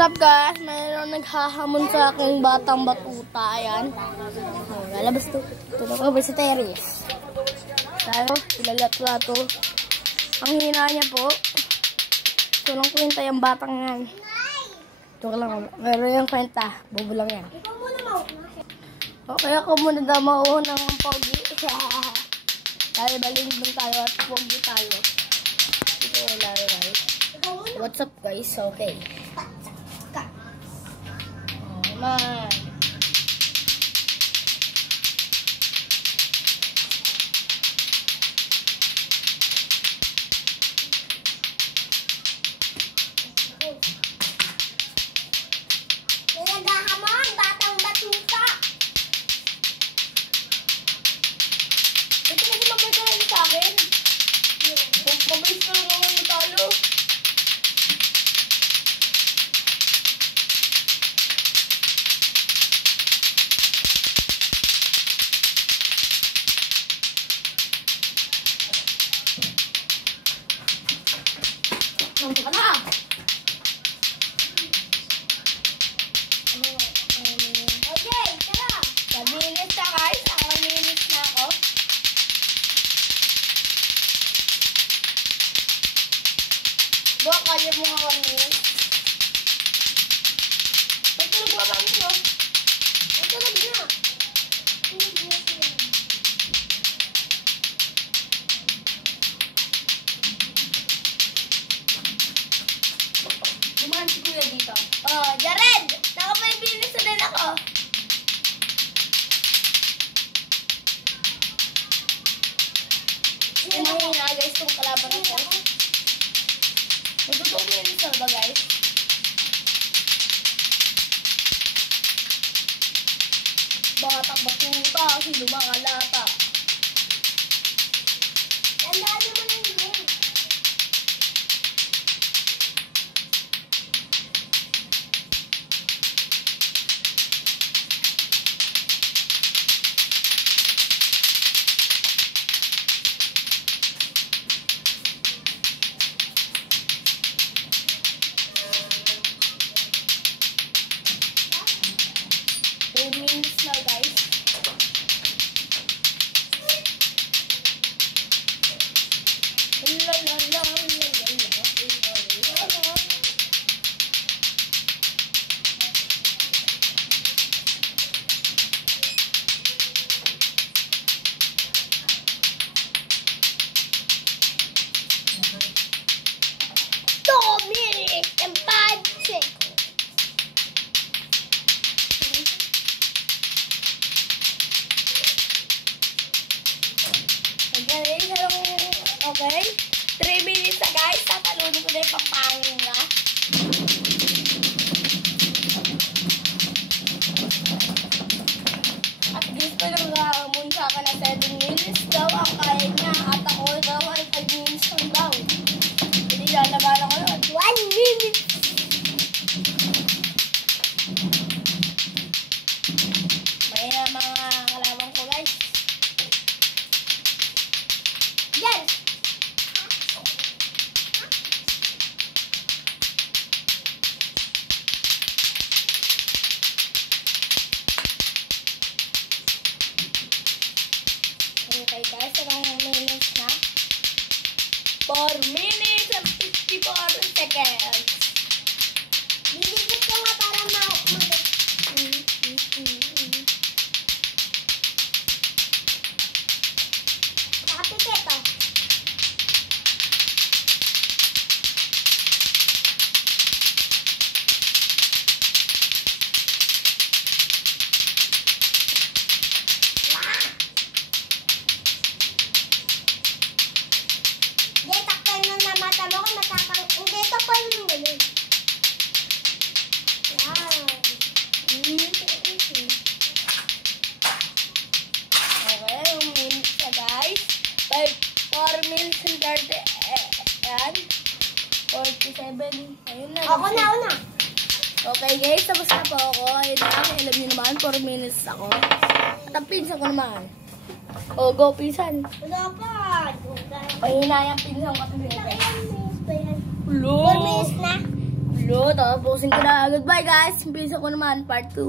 What's up guys? Mayroon naghahamon sa aking batang batuta. Ayan. Lalabas to. Tulog ako sa terrace. Tayo, ilalat-lato. Ang hina niya po. Ito lang kwenta yung batang yan. Ito lang. Meron yung kwenta. Bobo lang yan. Okay, ako muna daw mauunang ang pogi. Tayo balingin tayo at pogi tayo. Ito lari. What's up guys? Okay. Man. Nagahamon, batang batuta. Ito na sumabay ka lang sa akin. Mabilis ka lang naman talo. Nanto ka na. Okay, tara. Malinis na guys. Malinis na ako. Buka kaya mo nga malinis. Pagtulog ba ba mo? Tulog na. Dumaan si Kuya dito. Oh, Jared! Naka may bilis na din ako. Mahina guys kung kalaban ako. Magtutong minutes na ba guys? Batang batuta kasi lumakalata. Tandaan naman ang game. Minutes na guys. Okay? 3 minutes na guys. Tatalunin ko na yung papangin na. At gusto nang hamon sa akin na 7 minutes daw ang kaya niya. At ako daw ay 5 minutes lang daw. Hindi lalaban ako yun. 1 minute. May na mga kalabang ko guys. Yan. Okay guys, ilang minutes na? 4 minutes and 54 seconds. Bibigit ko nga para nakapikit oh. Hindi, takpan mo na mata mo kung matapang. Hindi, ito pa yung ganun. Wow. Okay, yung minutes na guys. 4 minutes and 30 and 47. Ayun na. Ako na, una. Okay guys, tapos na po ako. Ayun na, alam niyo naman, 4 minutes ako. At ang pinsan ko naman. O, go pinsan. Wala pa. Ayun na yung pinsan ko. Ilang minutes ba yan? Hello. 4 minutes na? Lo, tapusin ko na. Goodbye guys. Umpisa ko naman, part 2.